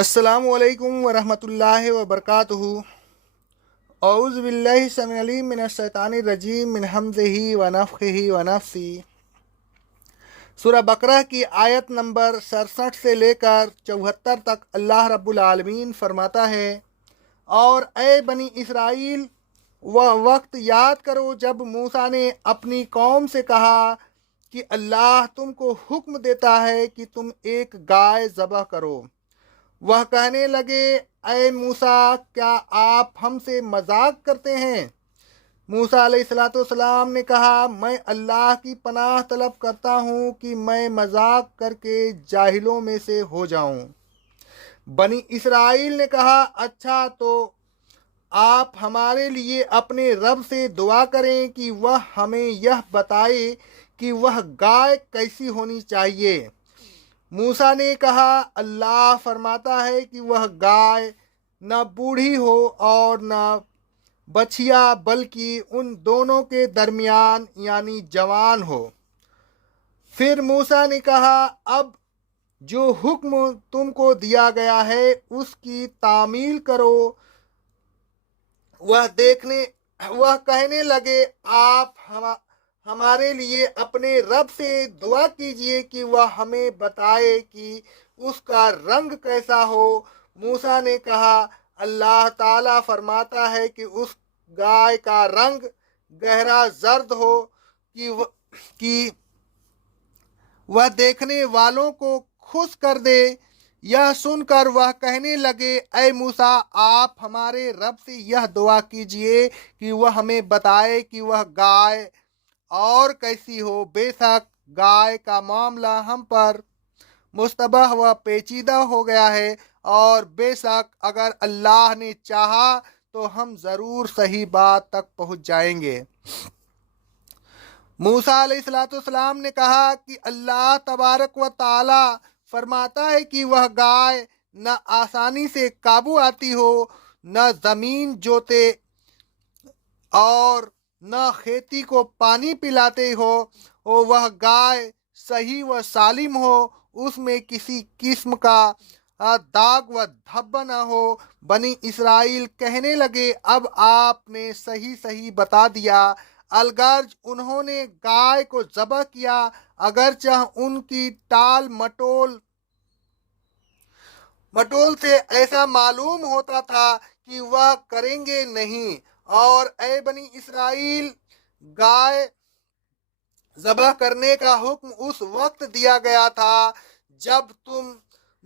السلام علیکم ورحمۃ اللہ وبرکاتہ۔ اعوذ باللہ السمیع العلیم من الشیطان الرجیم من حمزہ ونفخہ ونفثہ۔ سورہ بقرہ کی آیت نمبر 67 سے لے کر 74 تک اللہ رب العالمین فرماتا ہے، اور اے بنی اسرائیل، وہ وقت یاد کرو جب موسیٰ نے اپنی قوم سے کہا کہ اللہ تم کو حکم دیتا ہے کہ تم ایک گائے ذبح کرو۔ وہ کہنے لگے، اے موسیٰ، کیا آپ ہم سے مذاق کرتے ہیں؟ موسیٰ علیہ السلام نے کہا، میں اللہ کی پناہ طلب کرتا ہوں کہ میں مذاق کر کے جاہلوں میں سے ہو جاؤں۔ بنی اسرائیل نے کہا، اچھا تو آپ ہمارے لیے اپنے رب سے دعا کریں کہ وہ ہمیں یہ بتائے کہ وہ گائے کیسی ہونی چاہیے۔ موسیٰ نے کہا، اللہ فرماتا ہے کہ وہ گائے نہ بوڑھی ہو اور نہ بچھیا، بلکہ ان دونوں کے درمیان یعنی جوان ہو۔ پھر موسیٰ نے کہا، اب جو حکم تم کو دیا گیا ہے اس کی تعمیل کرو۔ وہ کہنے لگے، آپ ہمارے لیے اپنے رب سے دعا کیجئے کہ وہ ہمیں بتائے کہ اس کا رنگ کیسا ہو۔ موسیٰ نے کہا، اللہ تعالیٰ فرماتا ہے کہ اس گائے کا رنگ گہرا زرد ہو کہ وہ دیکھنے والوں کو خوش کر دے۔ یہ سن کر وہ کہنے لگے، اے موسیٰ، آپ ہمارے رب سے یہ دعا کیجئے کہ وہ ہمیں بتائے کہ وہ گائے اور کیسی ہو۔ بے شک گائے کا معاملہ ہم پر مشتبہ و پیچیدہ ہو گیا ہے، اور بے شک اگر اللہ نے چاہا تو ہم ضرور صحیح بات تک پہنچ جائیں گے۔ موسیٰ علیہ السلام نے کہا کہ اللہ تبارک و تعالی فرماتا ہے کہ وہ گائے نہ آسانی سے قابو آتی ہو، نہ زمین جوتے اور نہ کھیتی کو پانی پلاتے ہو۔ وہ گائے صحیح و سالم ہو، اس میں کسی قسم کا داغ و دھبا نہ ہو۔ بنی اسرائیل کہنے لگے، اب آپ نے صحیح بتا دیا۔ الغرض انہوں نے گائے کو ذبح کیا، اگرچہ ان کی ٹال مٹول سے ایسا معلوم ہوتا تھا کہ وہ کریں گے نہیں۔ اور اے بنی اسرائیل، گائے ذبح کرنے کا حکم اس وقت دیا گیا تھا جب تم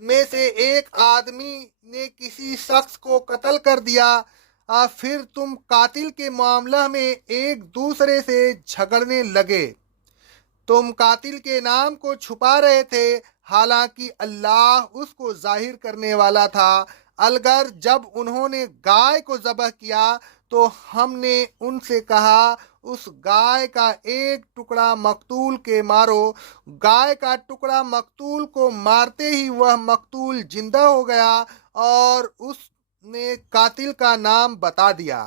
میں سے ایک آدمی نے کسی شخص کو قتل کر دیا، پھر تم قاتل کے معاملہ میں ایک دوسرے سے جھگڑنے لگے۔ تم قاتل کے نام کو چھپا رہے تھے، حالانکہ اللہ اس کو ظاہر کرنے والا تھا۔ الغرض جب انہوں نے گائے کو ذبح کیا تو ہم نے ان سے کہا، اس گائے کا ایک ٹکڑا مقتول کے مارو۔ گائے کا ٹکڑا مقتول کو مارتے ہی وہ مقتول زندہ ہو گیا اور اس نے قاتل کا نام بتا دیا۔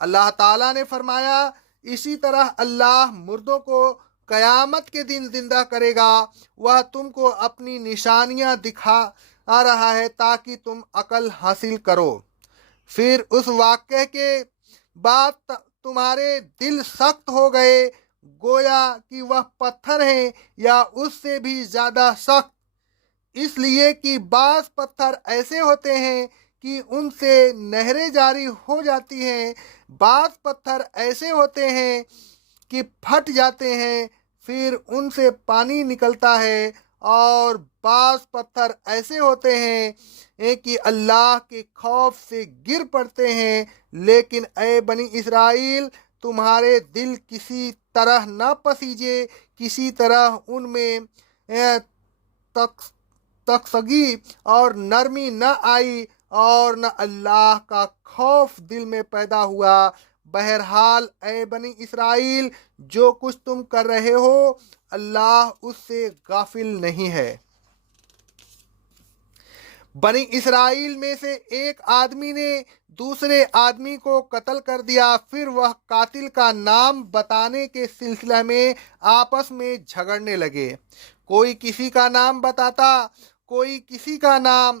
اللہ تعالیٰ نے فرمایا، اسی طرح اللہ مردوں کو قیامت کے دن زندہ کرے گا۔ وہ تم کو اپنی نشانیاں دکھا رہا ہے تاکہ تم عقل حاصل کرو۔ پھر اس واقعے کے بعد تمہارے دل سخت ہو گئے، گویا کہ وہ پتھر ہیں یا اس سے بھی زیادہ سخت، اس لیے کہ بعض پتھر ایسے ہوتے ہیں کہ ان سے نہریں جاری ہو جاتی ہیں، بعض پتھر ایسے ہوتے ہیں کہ پھٹ جاتے ہیں پھر ان سے پانی نکلتا ہے، اور بعض پتھر ایسے ہوتے ہیں کہ اللہ کے خوف سے گر پڑتے ہیں۔ لیکن اے بنی اسرائیل، تمہارے دل کسی طرح نہ پسیجے، کسی طرح ان میں تکسگی اور نرمی نہ آئی، اور نہ اللہ کا خوف دل میں پیدا ہوا۔ بہرحال اے بنی اسرائیل، جو کچھ تم کر رہے ہو اللہ اس سے غافل نہیں ہے۔ بنی اسرائیل میں سے ایک آدمی نے دوسرے آدمی کو قتل کر دیا، پھر وہ قاتل کا نام بتانے کے سلسلے میں آپس میں جھگڑنے لگے۔ کوئی کسی کا نام بتاتا، کوئی کسی کا نام۔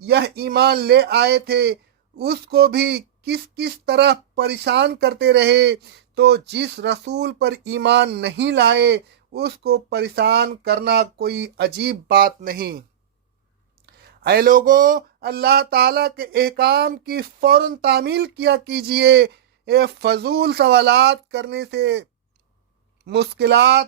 یہ ایمان لے آئے تھے اس کو بھی کس طرح پریشان کرتے رہے، تو جس رسول پر ایمان نہیں لائے اس کو پریشان کرنا کوئی عجیب بات نہیں۔ اے لوگو، اللہ تعالیٰ کے احکام کی فوراً تعمیل کیا کیجئے۔ فضول سوالات کرنے سے مشکلات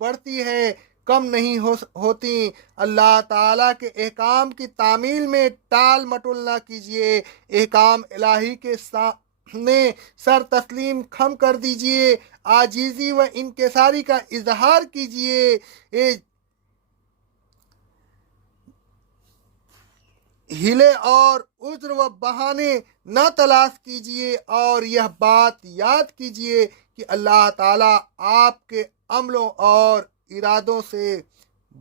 بڑھتی ہے، کم نہیں ہوتی۔ اللہ تعالیٰ کے احکام کی تعمیل میں ٹال مٹول نہ کیجئے، احکام الہی کے سامنے سر تسلیم خم کر دیجئے، عاجزی و انکساری کا اظہار کیجئے، ہیلے اور عذر و بہانے نہ تلاش کیجئے، اور یہ بات یاد کیجئے کہ اللہ تعالیٰ آپ کے عملوں اور ارادوں سے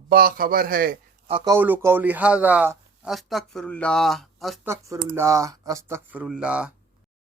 باخبر ہے۔ اقول قولی ھذا، استغفر اللہ، استغفر اللہ، استغفر اللہ۔